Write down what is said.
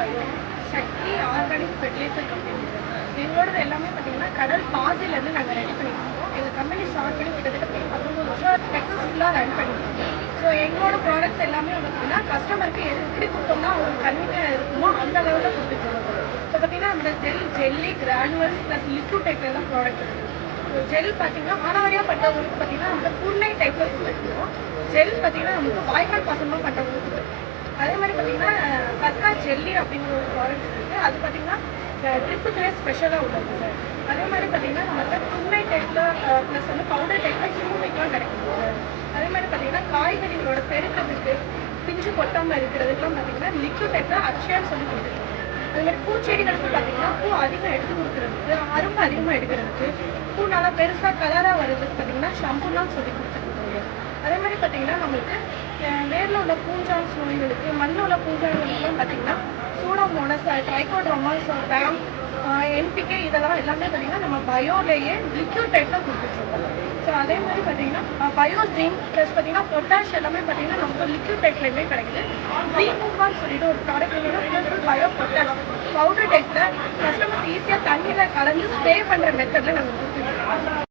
Bio சக்தி organic fertiliser company. எங்களோடது எல்லாமே பார்த்தீங்கன்னா கடல் பாசிலேருந்து நாங்கள் ரெடி பண்ணியிருக்கோம். எங்கள் கம்பெனி ஸ்டார்ட் பண்ணி கிட்டத்தட்ட 19 வருஷம் சக்ஸஸ்ஃபுல்லாக ரன் பண்ணியிருக்கோம். ஸோ எங்களோட ப்ராடக்ட்ஸ் எல்லாமே பார்த்தீங்கன்னா கஸ்டமருக்கு எப்படி கொடுத்தோம்னா அவங்களுக்கு கன்வீனியாக இருக்குமோ அந்த லெவலில் கொடுத்துருக்கோம். இப்போ பார்த்தீங்கன்னா நம்ம ஜெல்லி கிரானுவல்ஸ் ப்ளஸ் லிக்விட் டைப்பில் தான் ப்ராடக்ட் இருக்குது. ஜெல் பார்த்தீங்கன்னா மானவரியாக பண்ணுறவங்களுக்கு பார்த்தீங்கன்னா நம்ம ஃபுல்லை டைப்பில் கொடுத்துருக்கோம். ஜெல் பார்த்தீங்கன்னா நமக்கு வாய்க்கால் பாசமாக பண்ணுறவங்களுக்கு. அதே மாதிரி பார்த்தீங்கன்னா கஸ்கா ஜெல்லி அப்படிங்கிற ஒரு ப்ராடக்ட் இருக்குது. அது பார்த்தீங்கன்னா ட்ரிப்புக்குள்ளே ஸ்பெஷலாக உள்ளது சார். அதே மாதிரி பார்த்தீங்கன்னா நம்மகிட்ட ஃபுல்லை டைப்பில் ப்ளஸ் வந்து பவுடர் டைப்பில் ஹியூமிக்லாம் கிடைக்கும் சார். அதே மாதிரி பார்த்தீங்கன்னா காய்கறிகளோட பெருக்கிறதுக்கு பிஞ்சு கொட்டாமல் இருக்கிறதுக்குலாம் பார்த்தீங்கன்னா லிக்விட் டைப்பில் அக்ஷயான்னு சொல்லி கொடுத்துருக்கோம். அது மாதிரி பூச்செடிகளுக்கு பார்த்தீங்கன்னா பூ அதிகம் எடுத்து கொடுக்குறதுக்கு அரும்பு அதிகமாக எடுக்கிறதுக்கு பூ நல்லா பெருசாக கலராக வர்றதுக்கு பார்த்தீங்கன்னா ஷம்புலாம் சொல்லி கொடுத்துருக்கோம். அதே மாதிரி பார்த்தீங்கன்னா நம்மளுக்கு நேரில் உள்ள பூஞ்சான்ஸ் நோய்களுக்கு மண்ணில் உள்ள பூஞ்சான்களுக்குலாம் பார்த்தீங்கன்னா சூடோமோனஸ் ட்ரைகோட்ரோமாஸ் பேம் என்பிகே இதெல்லாம் எல்லாமே பார்த்தீங்கன்னா நம்ம பயோலேயே லிக்யூட் டைப்பில் கொடுத்துட்ருக்கோம். ஸோ அதே மாதிரி பார்த்தீங்கன்னா பயோஜின் ப்ளஸ் பார்த்தீங்கன்னா பொட்டாஷ் எல்லாமே பார்த்தீங்கன்னா நமக்கு லிக்யூட் டைப்லேயுமே கிடைக்குது. ரீமூவான்னு சொல்லிட்டு ஒரு ப்ராடக்ட் பார்த்தீங்கன்னா பயோ பொட்டாஷ் பவுடர் டைப்பில் கஸ்டமர்ஸ் ஈஸியாக தண்ணியில் கலந்து ஸ்ப்ரே பண்ணுற மெத்தடில் நாங்கள் கொடுத்துருக்கோம்.